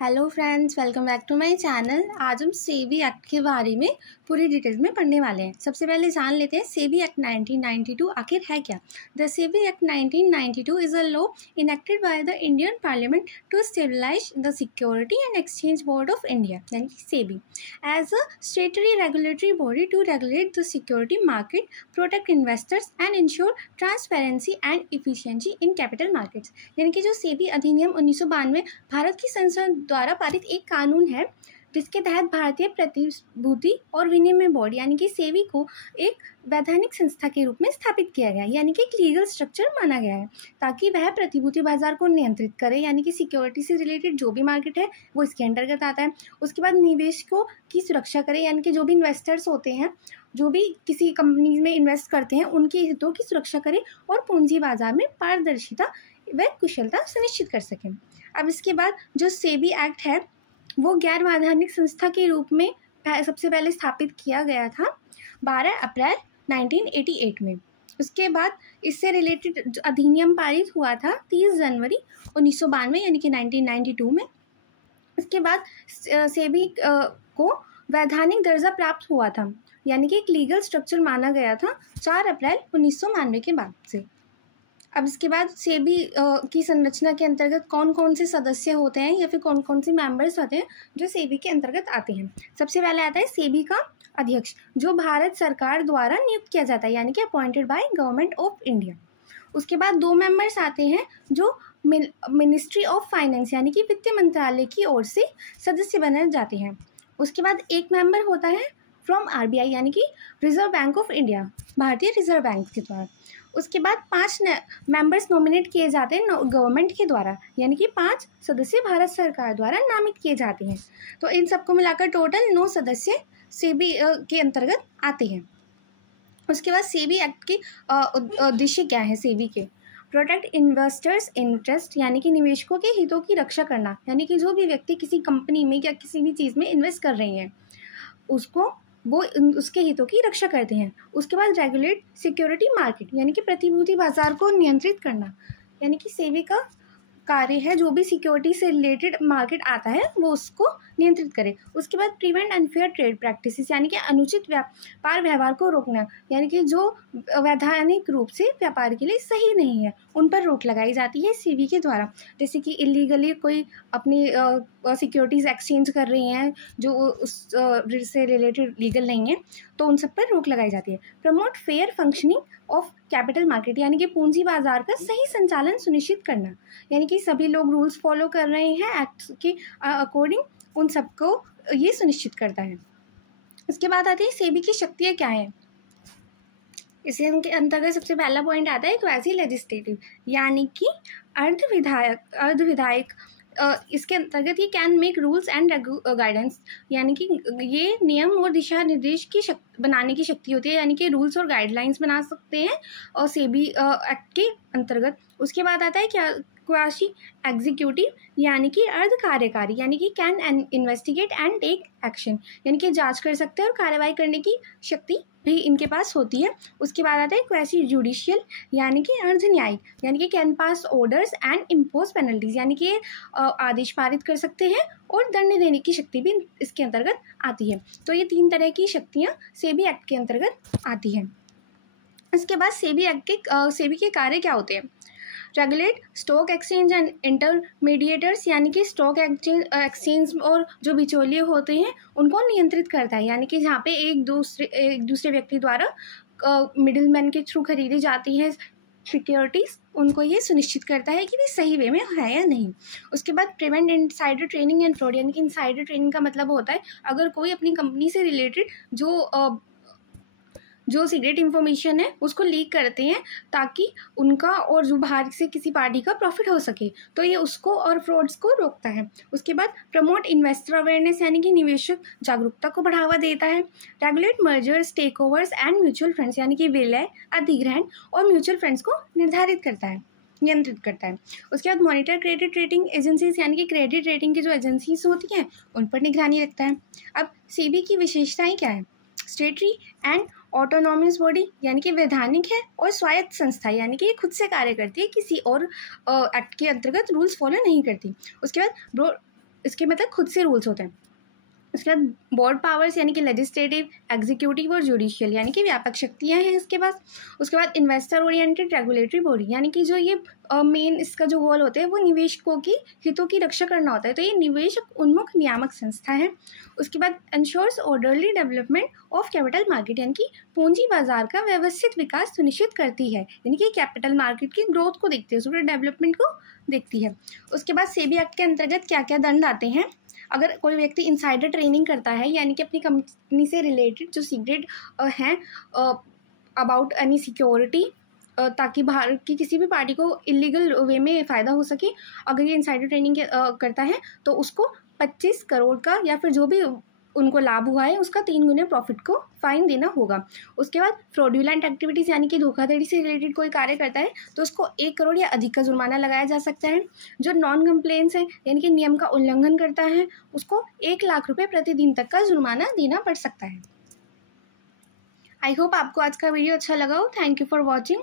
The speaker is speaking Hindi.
Hello friends, welcome back to my channel. आज हम सेबी एक्ट के बारे में पूरी डिटेल में पढ़ने वाले हैं। सबसे पहले जान लेते हैं सेबी एक्ट 1992 आखिर है क्या। The SEBI act 1992 is a law enacted by the Indian parliament to stabilise the Security and Exchange Board of India यानी कि SEBI as a statutory regulatory body to regulate the security market, protect investors and ensure transparency and efficiency in capital markets. यानी कि जो सेबी अधिनियम 1992 भारत की संसद द्वारा पारित एक कानून है जिसके तहत भारतीय प्रतिभूति और विनिमय बोर्ड यानी कि सेबी को एक वैधानिक संस्था के रूप में स्थापित किया गया, यानी कि एक लीगल स्ट्रक्चर माना गया है ताकि वह प्रतिभूति बाजार को नियंत्रित करे, यानी कि सिक्योरिटी से रिलेटेड जो भी मार्केट है वो इसके अंतर्गत आता है। उसके बाद निवेशकों की सुरक्षा करे, यानी कि जो भी इन्वेस्टर्स होते हैं, जो भी किसी कंपनी में इन्वेस्ट करते हैं, उनके हितों की सुरक्षा करे और पूंजी बाजार में पारदर्शिता व कुशलता सुनिश्चित कर सकें। अब इसके बाद जो सेबी एक्ट है वो गैर वैधानिक संस्था के रूप में सबसे पहले स्थापित किया गया था 12 अप्रैल 1988 में। उसके बाद इससे रिलेटेड अधिनियम पारित हुआ था 30 जनवरी 1992 यानी कि 1992 में। इसके बाद सेबी को वैधानिक दर्जा प्राप्त हुआ था, यानी कि एक लीगल स्ट्रक्चर माना गया था 4 अप्रैल 1992 के बाद से। अब इसके बाद सेबी की संरचना के अंतर्गत कौन कौन से सदस्य होते हैं या फिर कौन कौन से मेंबर्स होते हैं जो सेबी के अंतर्गत आते हैं। सबसे पहले आता है सेबी का अध्यक्ष, जो भारत सरकार द्वारा नियुक्त किया जाता है, यानी कि appointed by government of India. उसके बाद 2 मेंबर्स आते हैं जो मिनिस्ट्री ऑफ फाइनेंस यानी कि वित्त मंत्रालय की ओर से सदस्य बने जाते हैं। उसके बाद 1 मेंबर होता है फ्रॉम आरबीआई यानी कि रिजर्व बैंक ऑफ इंडिया, भारतीय रिजर्व बैंक के द्वारा। उसके बाद 5 मेंबर्स नॉमिनेट किए जाते हैं गवर्नमेंट के द्वारा, यानी कि 5 सदस्य भारत सरकार द्वारा नामित किए जाते हैं। तो इन सबको मिलाकर टोटल 9 सदस्य सेबी के अंतर्गत आते हैं। उसके बाद सेबी एक्ट के उद्देश्य क्या है सेबी के? प्रोटेक्ट इन्वेस्टर्स इंटरेस्ट यानी कि निवेशकों के हितों की रक्षा करना, यानी कि जो भी व्यक्ति किसी कंपनी में या किसी भी चीज़ में इन्वेस्ट कर रहे हैं उसको वो उसके हितों की रक्षा करते हैं। उसके बाद रेगुलेट सिक्योरिटी मार्केट यानी कि प्रतिभूति बाजार को नियंत्रित करना, यानी कि सेबी का कार्य है जो भी सिक्योरिटी से रिलेटेड मार्केट आता है वो उसको नियंत्रित करे। उसके बाद प्रिवेंट अनफेयर ट्रेड प्रैक्टिसेस यानी कि अनुचित व्यापार व्यवहार को रोकना, यानी कि जो वैधानिक रूप से व्यापार के लिए सही नहीं है उन पर रोक लगाई जाती है सेबी के द्वारा। जैसे कि इलीगली कोई अपनी सिक्योरिटीज़ एक्सचेंज कर रहे हैं जो उससे रिलेटेड लीगल नहीं है, तो उन सब पर रोक लगाई जाती है। Promote fair functioning of capital market यानी कि पूंजी बाजार का सही संचालन सुनिश्चित करना, यानी कि सभी लोग रूल्स फॉलो कर रहे हैं एक्ट के अकॉर्डिंग, उन सबको ये सुनिश्चित करता है। इसके बाद आती है सेबी की शक्तियाँ क्या हैं। इसे अंतर्गत सबसे पहला पॉइंट आता है क्वासी लेजिस्लेटिव यानी कि अर्धविधायक। इसके अंतर्गत ये can make rules and guidance, यानी कि ये नियम और दिशा निर्देश की बनाने की शक्ति होती है, यानी कि रूल्स और गाइडलाइंस बना सकते हैं और सेबी एक्ट के अंतर्गत। उसके बाद आता है क्या क्वासी एग्जीक्यूटिव यानी कि अर्ध कार्यकारी, यानी कि can investigate and take action, यानी कि जांच कर सकते हैं और कार्रवाई करने की शक्ति भी इनके पास होती है। उसके बाद आता है क्वासी जुडिशियल यानी कि अर्ध न्यायिक, यानी कि can pass orders and impose penalties, यानी कि आदेश पारित कर सकते हैं और दंड देने की शक्ति भी इसके अंतर्गत आती है। तो ये 3 तरह की शक्तियाँ सेबी एक्ट के अंतर्गत आती हैं। इसके बाद सेबी के कार्य क्या होते हैं? रेगुलेट स्टॉक एक्सचेंज एंड इंटरमीडिएटर्स, यानी कि स्टॉक एक्सचेंज और जो बिचौलिए होते हैं उनको नियंत्रित करता है, यानी कि जहाँ पे एक दूसरे व्यक्ति द्वारा मिडिलमैन के थ्रू खरीदी जाती है सिक्योरिटीज़, उनको ये सुनिश्चित करता है कि भी सही वे में है या नहीं। उसके बाद prevent insider training and fraud, यानी कि इनसाइडर ट्रेनिंग का मतलब होता है अगर कोई अपनी कंपनी से रिलेटेड जो सीक्रेट इन्फॉर्मेशन है उसको लीक करते हैं ताकि उनका और जो बाहर से किसी पार्टी का प्रॉफिट हो सके, तो ये उसको और फ्रॉड्स को रोकता है। उसके बाद प्रमोट इन्वेस्टर अवेयरनेस यानी कि निवेशक जागरूकता को बढ़ावा देता है। Regulate mergers, takeovers and mutual funds, यानी कि विलय, अधिग्रहण और म्यूचुअल फंड्स को नियंत्रित करता है। उसके बाद मॉनिटर क्रेडिट रेटिंग एजेंसीज, यानी कि क्रेडिट रेटिंग की जो एजेंसीज होती हैं उन पर निगरानी रखता है। अब सेबी की विशेषताएं क्या है? स्टेटरी एंड ऑटोनॉमस बॉडी, यानी कि वैधानिक है और स्वायत्त संस्था, यानी कि खुद से कार्य करती है, किसी और एक्ट के अंतर्गत रूल्स फॉलो नहीं करती। उसके बाद इसके मतलब खुद से रूल्स होते हैं। उसके बाद बोर्ड पावर्स यानी कि लेजिस्लेटिव, एग्जीक्यूटिव और जुडिशियल यानी कि व्यापक शक्तियां हैं इसके पास। उसके बाद इन्वेस्टर ओरिएंटेड रेगुलेटरी बॉडी यानी कि जो ये मेन इसका जो गोल होता है वो निवेशकों की हितों की रक्षा करना होता है, तो ये निवेशक उन्मुख नियामक संस्था है। उसके बाद ensures orderly development of capital market यानी कि पूंजी बाजार का व्यवस्थित विकास सुनिश्चित करती है, यानी कि कैपिटल मार्केट की ग्रोथ को देखती है, उसके डेवलपमेंट को देखती है। उसके बाद सेबी एक्ट के अंतर्गत क्या क्या दंड आते हैं। अगर कोई व्यक्ति इनसाइडर ट्रेनिंग करता है यानी कि अपनी कंपनी से रिलेटेड जो सीक्रेट हैं अबाउट एनी सिक्योरिटी, ताकि बाहर की किसी भी पार्टी को इलीगल वे में फ़ायदा हो सके, अगर ये इनसाइडर ट्रेनिंग करता है तो उसको 25 करोड़ का या फिर जो भी उनको लाभ हुआ है उसका 3 गुने प्रॉफिट को फाइन देना होगा। उसके बाद फ्रॉडुलेंट एक्टिविटीज़ यानी कि धोखाधड़ी से रिलेटेड कोई कार्य करता है तो उसको 1 करोड़ या अधिक का जुर्माना लगाया जा सकता है। जो नॉन कंप्लेंस है यानी कि नियम का उल्लंघन करता है उसको 1 लाख रुपये प्रतिदिन तक का जुर्माना देना पड़ सकता है। आई होप आपको आज का वीडियो अच्छा लगा हो। Thank you for watching.